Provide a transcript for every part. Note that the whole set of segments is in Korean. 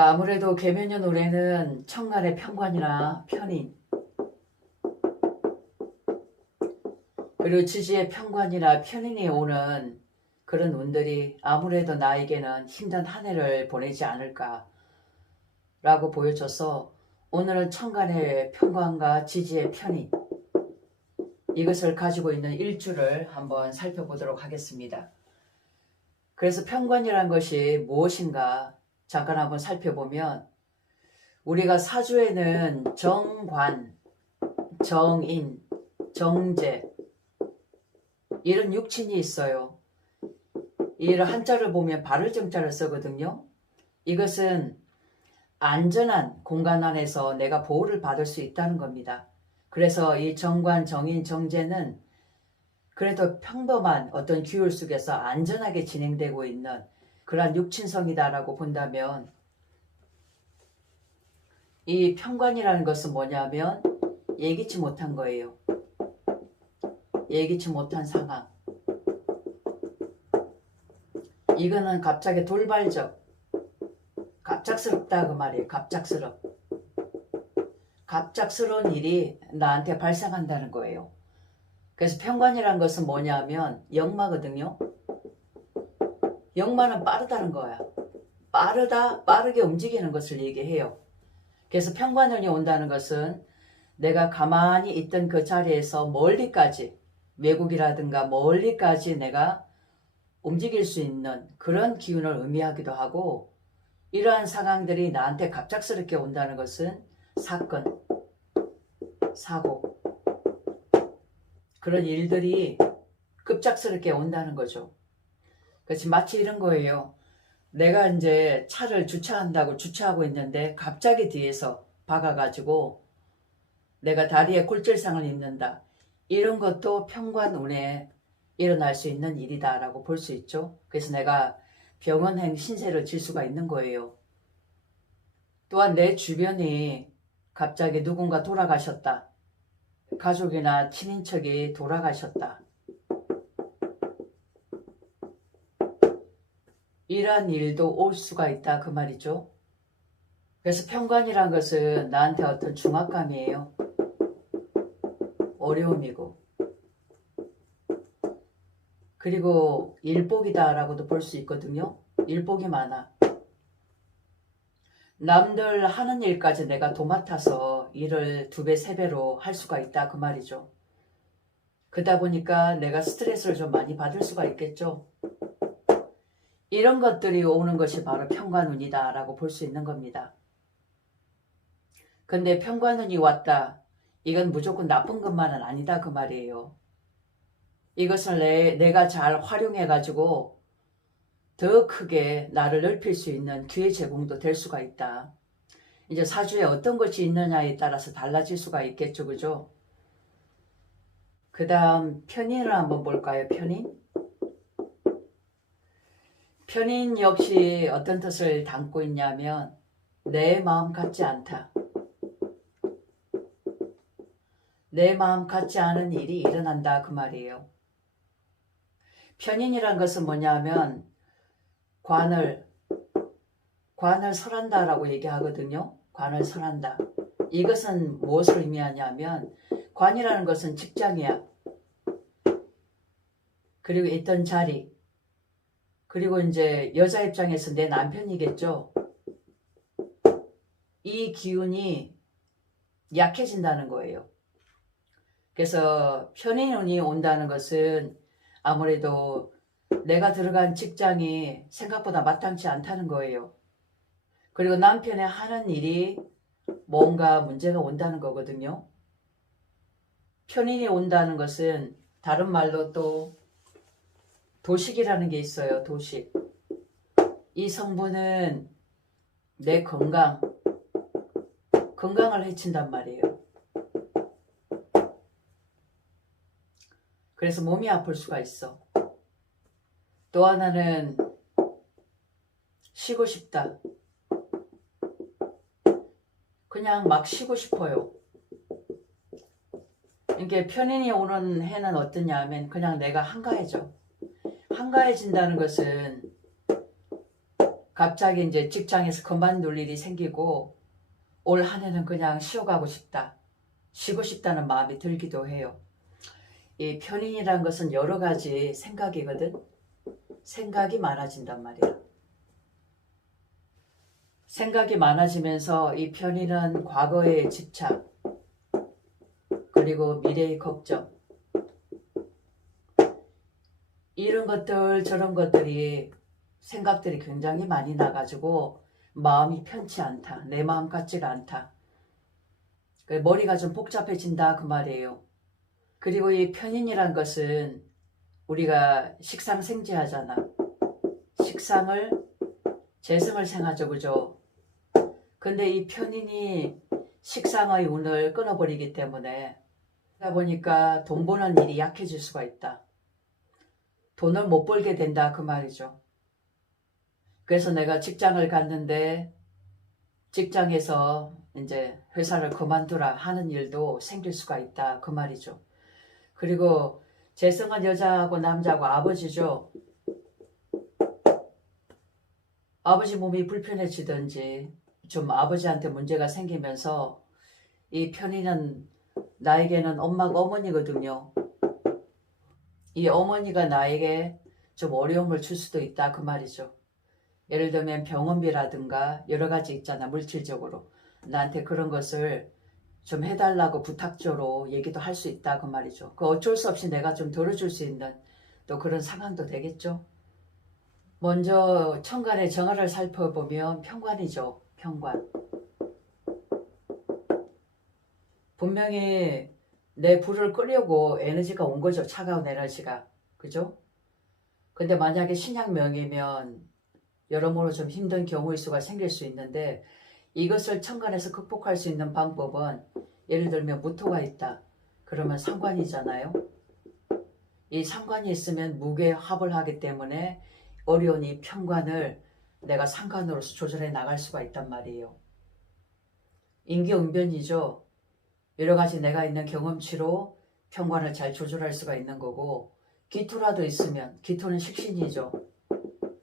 아무래도 개면년 올해는 천간의 편관이나 편인, 그리고 지지의 편관이나 편인이 오는 그런 운들이 아무래도 나에게는 힘든 한 해를 보내지 않을까라고 보여져서, 오늘은 천간의 편관과 지지의 편인, 이것을 가지고 있는 일주를 한번 살펴보도록 하겠습니다. 그래서 편관이란 것이 무엇인가 잠깐 한번 살펴보면, 우리가 사주에는 정관, 정인, 정제, 이런 육친이 있어요. 이를 한자를 보면 발을 정자를 쓰거든요. 이것은 안전한 공간 안에서 내가 보호를 받을 수 있다는 겁니다. 그래서 이 정관, 정인, 정제는 그래도 평범한 어떤 규율 속에서 안전하게 진행되고 있는 그러한 육친성이다라고 본다면, 이 편관이라는 것은 뭐냐면 예기치 못한 거예요. 예기치 못한 상황. 이거는 갑자기 돌발적, 갑작스럽다 그 말이에요. 갑작스러운 일이 나한테 발생한다는 거예요. 그래서 편관이라는 것은 뭐냐면 역마거든요. 역마는 빠르다는 거야. 빠르게 움직이는 것을 얘기해요. 그래서 편관운이 온다는 것은 내가 가만히 있던 그 자리에서 멀리까지, 외국이라든가 멀리까지 내가 움직일 수 있는 그런 기운을 의미하기도 하고, 이러한 상황들이 나한테 갑작스럽게 온다는 것은 사건, 사고, 그런 일들이 급작스럽게 온다는 거죠. 그렇지, 마치 이런 거예요. 내가 이제 차를 주차한다고 주차하고 있는데 갑자기 뒤에서 박아가지고 내가 다리에 골절상을 입는다. 이런 것도 편관운에 일어날 수 있는 일이다라고 볼 수 있죠. 그래서 내가 병원행 신세를 질 수가 있는 거예요. 또한 내 주변이 갑자기 누군가 돌아가셨다. 가족이나 친인척이 돌아가셨다. 이러한 일도 올 수가 있다 그 말이죠. 그래서 편관이란 것은 나한테 어떤 중압감이에요. 어려움이고, 그리고 일복이다라고도 볼 수 있거든요. 일복이 많아. 남들 하는 일까지 내가 도맡아서 일을 2배, 3배로 할 수가 있다 그 말이죠. 그러다 보니까 내가 스트레스를 좀 많이 받을 수가 있겠죠. 이런 것들이 오는 것이 바로 편관운이다 라고 볼 수 있는 겁니다. 근데 편관운이 왔다, 이건 무조건 나쁜 것만은 아니다 그 말이에요. 이것을 내가 잘 활용해 가지고 더 크게 나를 넓힐 수 있는 기회 제공도 될 수가 있다. 이제 사주에 어떤 것이 있느냐에 따라서 달라질 수가 있겠죠, 그죠? 그 다음 편인을 한번 볼까요? 편인 역시 어떤 뜻을 담고 있냐면 내 마음 같지 않다. 내 마음 같지 않은 일이 일어난다 그 말이에요. 편인이란 것은 뭐냐면 관을 설한다라고 얘기하거든요. 관을 설한다. 이것은 무엇을 의미하냐면, 관이라는 것은 직장이야. 그리고 있던 자리, 그리고 이제 여자 입장에서 내 남편이겠죠. 이 기운이 약해진다는 거예요. 그래서 편인운이 온다는 것은 아무래도 내가 들어간 직장이 생각보다 마땅치 않다는 거예요. 그리고 남편의 하는 일이 뭔가 문제가 온다는 거거든요. 편인이 온다는 것은 다른 말로 또 도식이라는 게 있어요. 도식. 이 성분은 내 건강을 해친단 말이에요. 그래서 몸이 아플 수가 있어. 또 하나는 쉬고 싶다. 그냥 막 쉬고 싶어요. 이게 편인이 오는 해는 어떠냐 하면 그냥 내가 한가해져. 한가해진다는 것은 갑자기 이제 직장에서 그만둘 일이 생기고 올 한 해는 그냥 쉬어가고 싶다. 쉬고 싶다는 마음이 들기도 해요. 이 편인이란 것은 여러 가지 생각이거든. 생각이 많아진단 말이야. 생각이 많아지면서 이 편인은 과거의 집착, 그리고 미래의 걱정, 이런 것들 저런 것들이 생각들이 굉장히 많이 나가지고 마음이 편치 않다. 내 마음 같지가 않다. 머리가 좀 복잡해진다 그 말이에요. 그리고 이 편인이란 것은 우리가 식상생지하잖아. 식상을 재성을 생하죠, 그죠? 근데 이 편인이 식상의 운을 끊어버리기 때문에 그러다 보니까 돈 버는 일이 약해질 수가 있다. 돈을 못 벌게 된다 그 말이죠. 그래서 내가 직장을 갔는데 직장에서 이제 회사를 그만두라 하는 일도 생길 수가 있다 그 말이죠. 그리고 재성은 여자하고 남자하고 아버지죠. 아버지 몸이 불편해지든지 좀 아버지한테 문제가 생기면서 이 편인은 나에게는 엄마가 어머니거든요. 이 어머니가 나에게 좀 어려움을 줄 수도 있다 그 말이죠. 예를 들면 병원비라든가 여러 가지 있잖아, 물질적으로. 나한테 그런 것을 좀 해달라고 부탁조로 얘기도 할 수 있다 그 말이죠. 그 어쩔 수 없이 내가 좀 덜어줄 수 있는 또 그런 상황도 되겠죠. 먼저 천간의 정화를 살펴보면 편관이죠. 편관. 분명히 내 불을 끄려고 에너지가 온 거죠. 차가운 에너지가. 그죠? 근데 만약에 신약명이면 여러모로 좀 힘든 경우일 수가 생길 수 있는데 이것을 천간에서 극복할 수 있는 방법은 예를 들면 무토가 있다. 그러면 상관이잖아요. 이 상관이 있으면 무게합을 하기 때문에 어려운 이 편관을 내가 상관으로서 조절해 나갈 수가 있단 말이에요. 인기응변이죠. 여러 가지 내가 있는 경험치로 편관을 잘 조절할 수가 있는 거고 기토라도 있으면 기토는 식신이죠.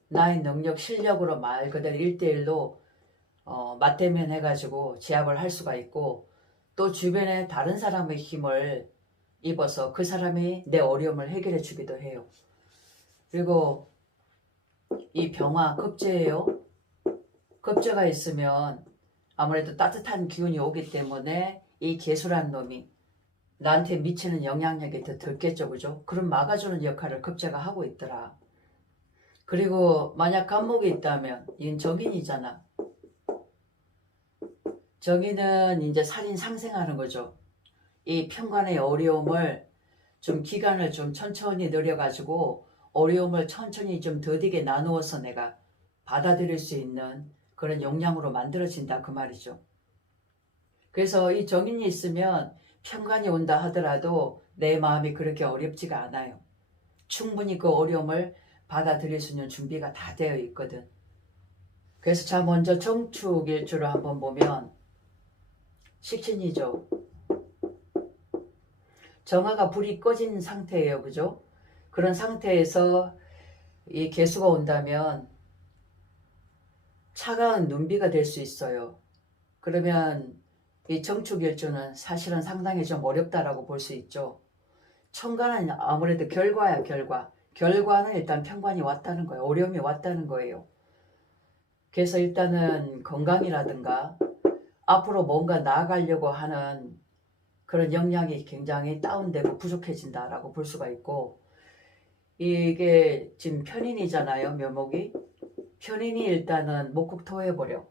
나의 능력, 실력으로 말 그대로 1대1로 맞대면 해가지고 제압을 할 수가 있고 또 주변에 다른 사람의 힘을 입어서 그 사람이 내 어려움을 해결해 주기도 해요. 그리고 이 병화 급제예요. 급제가 있으면 아무래도 따뜻한 기운이 오기 때문에 이 개수란 놈이 나한테 미치는 영향력이 더 덜겠죠, 그죠? 그럼 막아주는 역할을 급제가 하고 있더라. 그리고 만약 간목이 있다면 이건 정인이잖아. 정인은 이제 살인 상생하는 거죠. 이 편관의 어려움을 좀 기간을 좀 천천히 늘려가지고 어려움을 천천히 좀 더디게 나누어서 내가 받아들일 수 있는 그런 역량으로 만들어진다 그 말이죠. 그래서 이 정인이 있으면 편관이 온다 하더라도 내 마음이 그렇게 어렵지가 않아요. 충분히 그 어려움을 받아들일 수 있는 준비가 다 되어 있거든. 그래서 자 먼저 정축일주를 한번 보면 식신이죠. 정화가 불이 꺼진 상태예요. 그죠? 그런 상태에서 이 개수가 온다면 차가운 눈비가 될 수 있어요. 그러면 이 정축일주는 사실은 상당히 좀 어렵다라고 볼 수 있죠. 천간은 아무래도 결과야, 결과. 결과는 일단 편관이 왔다는 거예요. 어려움이 왔다는 거예요. 그래서 일단은 건강이라든가 앞으로 뭔가 나아가려고 하는 그런 역량이 굉장히 다운되고 부족해진다라고 볼 수가 있고 이게 지금 편인이잖아요. 묘목이. 편인이 일단은 목국토해버려.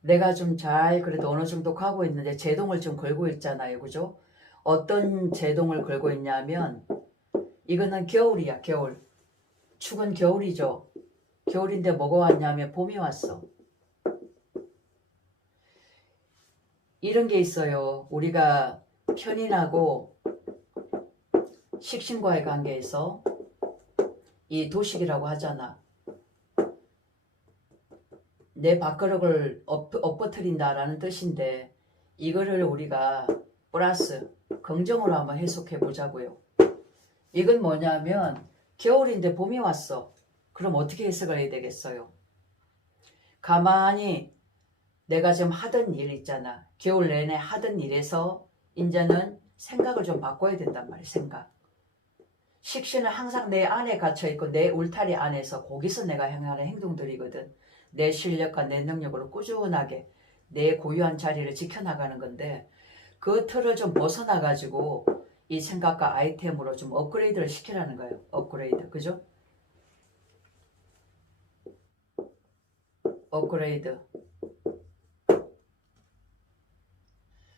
내가 좀 잘 그래도 어느 정도 가고 있는데 제동을 좀 걸고 있잖아요. 그죠? 어떤 제동을 걸고 있냐면 이거는 겨울이야. 겨울. 축은 겨울이죠. 겨울인데 뭐가 왔냐면 봄이 왔어. 이런 게 있어요. 우리가 편인하고 식신과의 관계에서 이 도식이라고 하잖아. 내 밥그릇을 엎어뜨린다라는 뜻인데 이거를 우리가 플러스 긍정으로 한번 해석해 보자고요. 이건 뭐냐면 겨울인데 봄이 왔어. 그럼 어떻게 해석을 해야 되겠어요? 가만히 내가 지금 하던 일 있잖아. 겨울 내내 하던 일에서 이제는 생각을 좀 바꿔야 된단 말이야. 생각. 식신은 항상 내 안에 갇혀있고 내 울타리 안에서 거기서 내가 행하는 행동들이거든. 내 실력과 내 능력으로 꾸준하게 내 고유한 자리를 지켜나가는 건데 그 틀을 좀 벗어나가지고 이 생각과 아이템으로 좀 업그레이드를 시키라는 거예요. 업그레이드. 그죠? 업그레이드.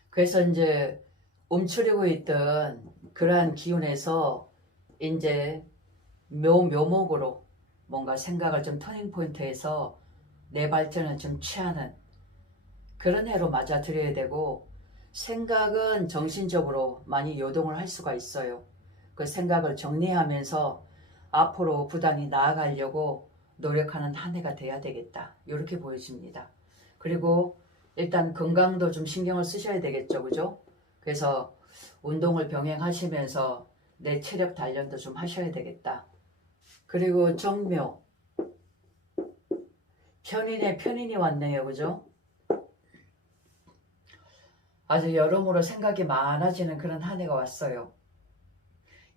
그래서 이제 움츠리고 있던 그러한 기운에서 이제 묘목으로 뭔가 생각을 좀 터닝포인트에서 내 발전을 좀 취하는 그런 해로 맞아들여야 되고, 생각은 정신적으로 많이 요동을 할 수가 있어요. 그 생각을 정리하면서 앞으로 부단히 나아가려고 노력하는 한 해가 돼야 되겠다. 이렇게 보여집니다. 그리고 일단 건강도 좀 신경을 쓰셔야 되겠죠. 그죠? 그래서 운동을 병행하시면서 내 체력 단련도 좀 하셔야 되겠다. 그리고 정묘. 편인이 왔네요. 그죠? 아주 여러모로 생각이 많아지는 그런 한 해가 왔어요.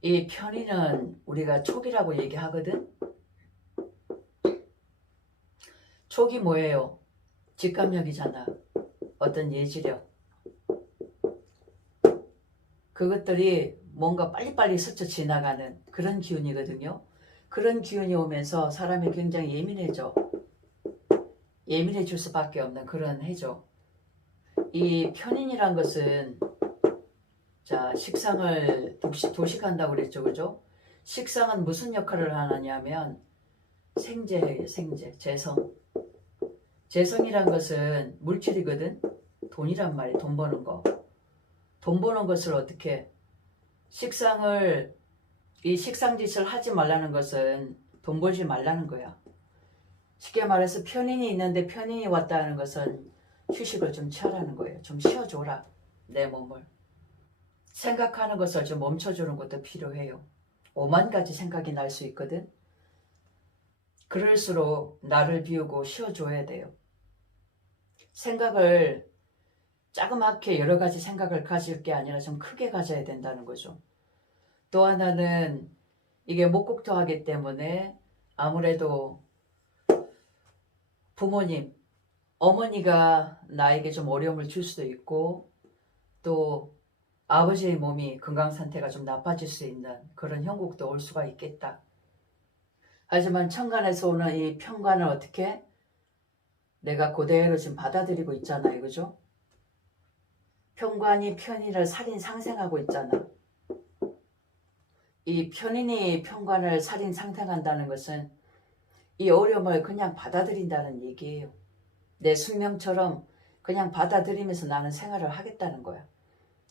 이 편인은 우리가 촉이라고 얘기하거든. 촉이 뭐예요? 직감력이잖아. 어떤 예지력. 그것들이 뭔가 빨리빨리 스쳐 지나가는 그런 기운이거든요. 그런 기운이 오면서 사람이 굉장히 예민해져. 예민해질 수밖에 없는 그런 해죠. 이 편인이란 것은 자, 식상을 도식한다고 그랬죠. 그죠? 식상은 무슨 역할을 하느냐면 생재예요. 생재. 재성. 재성이란 것은 물질이거든. 돈이란 말이에요. 돈 버는 거. 돈 버는 것을 어떻게 식상을 이 식상짓을 하지 말라는 것은 돈 벌지 말라는 거야. 쉽게 말해서 편인이 있는데 편인이 왔다는 것은 휴식을 좀 취하라는 거예요. 좀 쉬어줘라. 내 몸을. 생각하는 것을 좀 멈춰주는 것도 필요해요. 오만 가지 생각이 날 수 있거든. 그럴수록 나를 비우고 쉬어줘야 돼요. 생각을 자그맣게 여러 가지 생각을 가질 게 아니라 좀 크게 가져야 된다는 거죠. 또 하나는 이게 목국토하기 때문에 아무래도 부모님, 어머니가 나에게 좀 어려움을 줄 수도 있고 또 아버지의 몸이 건강 상태가 좀 나빠질 수 있는 그런 형국도 올 수가 있겠다. 하지만 천간에서 오는 이 편관을 어떻게 내가 그대로 지금 받아들이고 있잖아요. 그죠? 편관이 편인을 살인 상생하고 있잖아. 이 편인이 편관을 살인 상생한다는 것은 이 어려움을 그냥 받아들인다는 얘기예요. 내 숙명처럼 그냥 받아들이면서 나는 생활을 하겠다는 거야.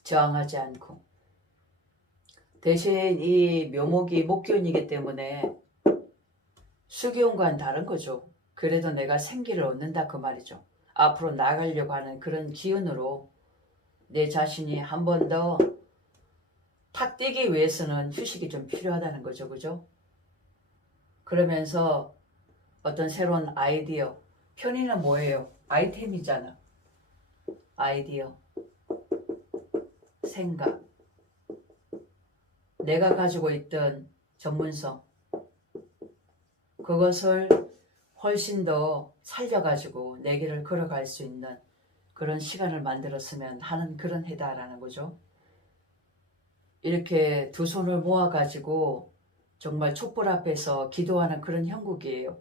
저항하지 않고. 대신 이 묘목이 목기운이기 때문에 수기운과는 다른 거죠. 그래도 내가 생기를 얻는다 그 말이죠. 앞으로 나가려고 하는 그런 기운으로 내 자신이 한 번 더 탁 뛰기 위해서는 휴식이 좀 필요하다는 거죠. 그죠? 그러면서 어떤 새로운 아이디어. 편의는 뭐예요? 아이템이잖아. 아이디어. 생각. 내가 가지고 있던 전문성. 그것을 훨씬 더 살려가지고 내 길을 걸어갈 수 있는 그런 시간을 만들었으면 하는 그런 해다라는 거죠. 이렇게 두 손을 모아가지고 정말 촛불 앞에서 기도하는 그런 형국이에요.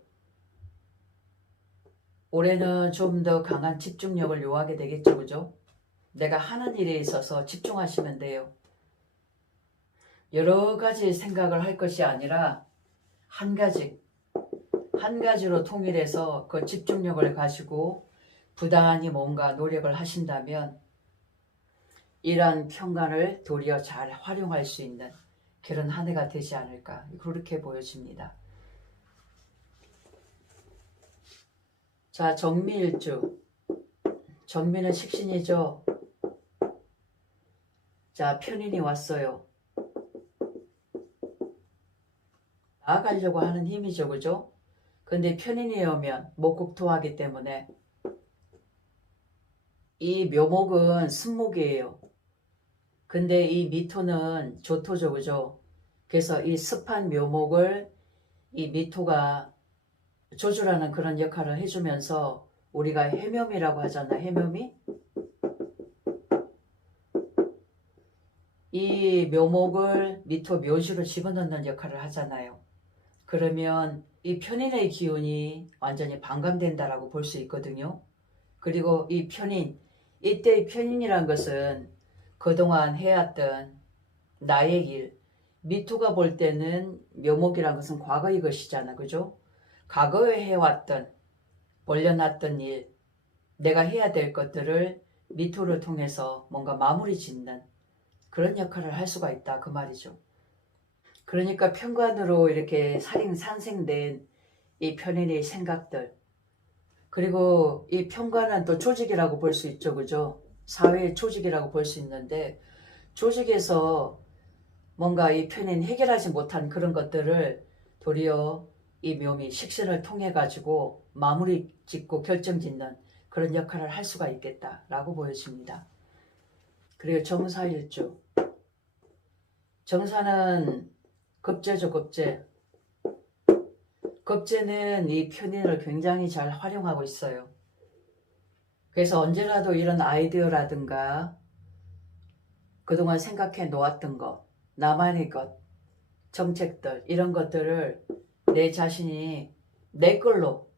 올해는 좀 더 강한 집중력을 요하게 되겠죠. 그죠? 내가 하는 일에 있어서 집중하시면 돼요. 여러 가지 생각을 할 것이 아니라 한 가지로 통일해서 그 집중력을 가지고 부단히 뭔가 노력을 하신다면 이러한 평간을 도리어 잘 활용할 수 있는 그런 한 해가 되지 않을까 그렇게 보여집니다. 자, 정미일주. 정미는 식신이죠. 자, 편인이 왔어요. 나아가려고 하는 힘이죠. 그죠? 근데 편인이 오면 목국토하기 때문에 이 묘목은 습목이에요. 근데 이 미토는 조토죠, 그죠? 그래서 이 습한 묘목을 이 미토가 조절하는 그런 역할을 해주면서 우리가 해묘미라고 하잖아, 해묘미? 이 묘목을 미토 묘지로 집어넣는 역할을 하잖아요. 그러면 이 편인의 기운이 완전히 반감된다라고 볼 수 있거든요. 그리고 이 편인, 이때의 편인이란 것은 그동안 해왔던 나의 일, 미토가 볼 때는 묘목이란 것은 과거의 것이잖아, 그죠? 과거에 해왔던, 벌려놨던 일, 내가 해야 될 것들을 미토를 통해서 뭔가 마무리 짓는 그런 역할을 할 수가 있다, 그 말이죠. 그러니까 편관으로 이렇게 산생된 이 편인의 생각들, 그리고 이 편관은 또 조직이라고 볼 수 있죠, 그죠? 사회의 조직이라고 볼 수 있는데, 조직에서 뭔가 이 편인 해결하지 못한 그런 것들을 도리어 이 묘미 식신을 통해 가지고 마무리 짓고 결정 짓는 그런 역할을 할 수가 있겠다라고 보여집니다. 그리고 정사일주, 정사는 급제죠, 급제. 급제는 이 편인을 굉장히 잘 활용하고 있어요. 그래서 언제라도 이런 아이디어라든가 그동안 생각해 놓았던 것, 나만의 것, 정책들 이런 것들을 내 자신이 내 걸로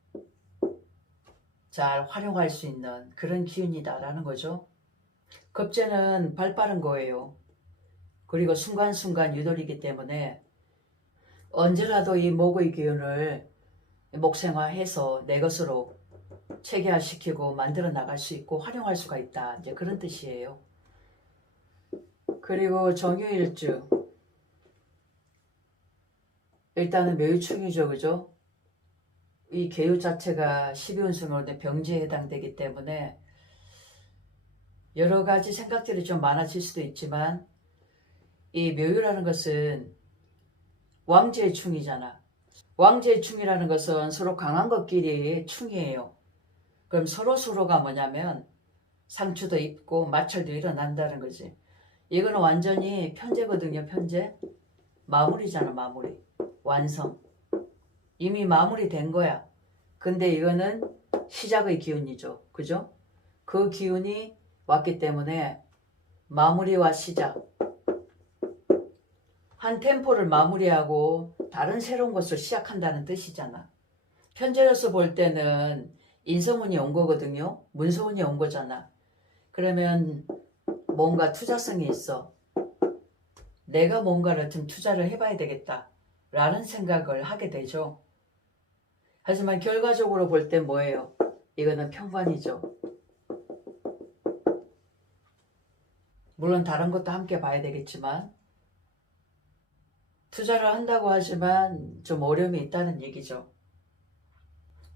잘 활용할 수 있는 그런 기운이다라는 거죠. 급제는 발 빠른 거예요. 그리고 순간순간 유돌이기 때문에 언제라도 이 목의 기운을 목생화해서 내 것으로 체계화시키고 만들어 나갈 수 있고 활용할 수가 있다. 이제 그런 뜻이에요. 그리고 정유일주. 일단은 묘유충이죠, 그죠? 이 개유 자체가 12운수로 병지에 해당되기 때문에 여러 가지 생각들이 좀 많아질 수도 있지만 이 묘유라는 것은 왕제의 충이잖아. 왕제의 충이라는 것은 서로 강한 것끼리 충이에요. 그럼 서로가 뭐냐면 상처도 입고 마찰도 일어난다는 거지. 이거는 완전히 편제거든요, 편제. 마무리잖아, 마무리. 완성. 이미 마무리된 거야. 근데 이거는 시작의 기운이죠. 그죠? 그 기운이 왔기 때문에 마무리와 시작. 한 템포를 마무리하고 다른 새로운 것을 시작한다는 뜻이잖아. 편제로서 볼 때는 인서문이 온 거거든요. 문서운이 온 거잖아. 그러면 뭔가 투자성이 있어. 내가 뭔가를 좀 투자를 해봐야 되겠다 라는 생각을 하게 되죠. 하지만 결과적으로 볼 땐 뭐예요? 이거는 편관이죠. 물론 다른 것도 함께 봐야 되겠지만 투자를 한다고 하지만 좀 어려움이 있다는 얘기죠.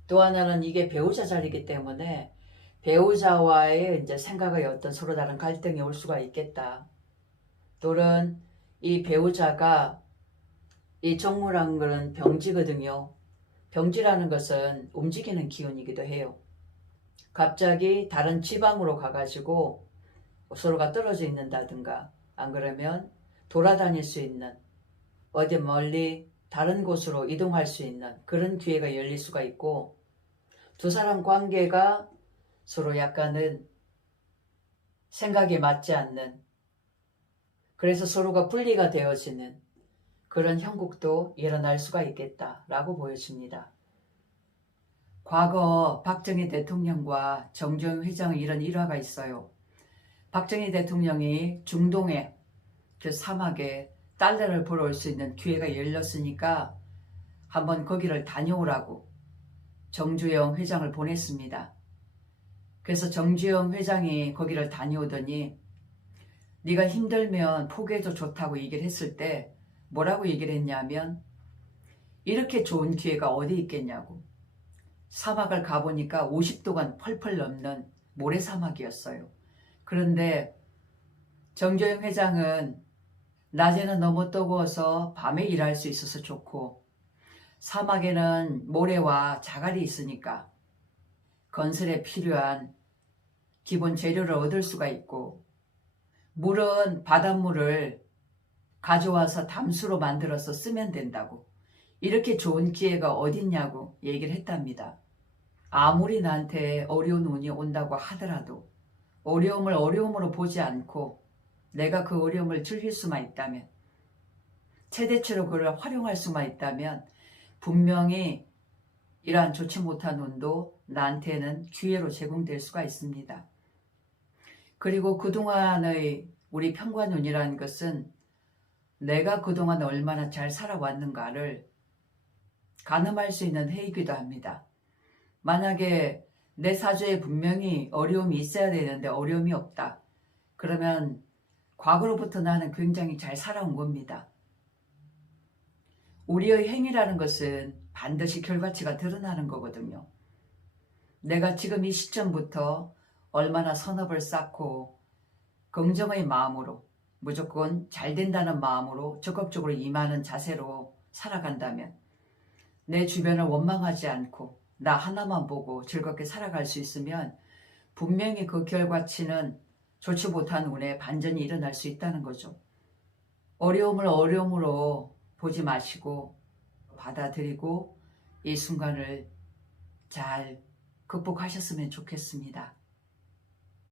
또 하나는 이게 배우자 자리이기 때문에 배우자와의 이제 생각의 어떤 서로 다른 갈등이 올 수가 있겠다. 또는 이 배우자가 이 정무라는 것은 병지거든요. 병지라는 것은 움직이는 기운이기도 해요. 갑자기 다른 지방으로 가가지고 서로가 떨어져 있는다든가 안 그러면 돌아다닐 수 있는 어디 멀리 다른 곳으로 이동할 수 있는 그런 기회가 열릴 수가 있고 두 사람 관계가 서로 약간은 생각이 맞지 않는 그래서 서로가 분리가 되어지는 그런 형국도 일어날 수가 있겠다라고 보여집니다. 과거 박정희 대통령과 정주영 회장의 이런 일화가 있어요. 박정희 대통령이 중동의 그 사막에 달러를 보러 올 수 있는 기회가 열렸으니까 한번 거기를 다녀오라고 정주영 회장을 보냈습니다. 그래서 정주영 회장이 거기를 다녀오더니 네가 힘들면 포기해도 좋다고 얘기를 했을 때 뭐라고 얘기를 했냐면 이렇게 좋은 기회가 어디 있겠냐고. 사막을 가보니까 50도가 펄펄 넘는 모래사막이었어요. 그런데 정주영 회장은 낮에는 너무 뜨거워서 밤에 일할 수 있어서 좋고 사막에는 모래와 자갈이 있으니까 건설에 필요한 기본 재료를 얻을 수가 있고, 물은 바닷물을 가져와서 담수로 만들어서 쓰면 된다고. 이렇게 좋은 기회가 어딨냐고 얘기를 했답니다. 아무리 나한테 어려운 운이 온다고 하더라도 어려움을 어려움으로 보지 않고 내가 그 어려움을 즐길 수만 있다면, 최대치로 그걸 활용할 수만 있다면 분명히 이러한 좋지 못한 운도 나한테는 기회로 제공될 수가 있습니다. 그리고 그동안의 우리 편관운이라는 것은 내가 그동안 얼마나 잘 살아왔는가를 가늠할 수 있는 해이기도 합니다. 만약에 내 사주에 분명히 어려움이 있어야 되는데 어려움이 없다. 그러면 과거로부터 나는 굉장히 잘 살아온 겁니다. 우리의 행위라는 것은 반드시 결과치가 드러나는 거거든요. 내가 지금 이 시점부터 얼마나 선업을 쌓고 긍정의 마음으로, 무조건 잘 된다는 마음으로 적극적으로 임하는 자세로 살아간다면, 내 주변을 원망하지 않고 나 하나만 보고 즐겁게 살아갈 수 있으면 분명히 그 결과치는 좋지 못한 운에 반전이 일어날 수 있다는 거죠. 어려움을 어려움으로 보지 마시고 받아들이고 이 순간을 잘 극복하셨으면 좋겠습니다.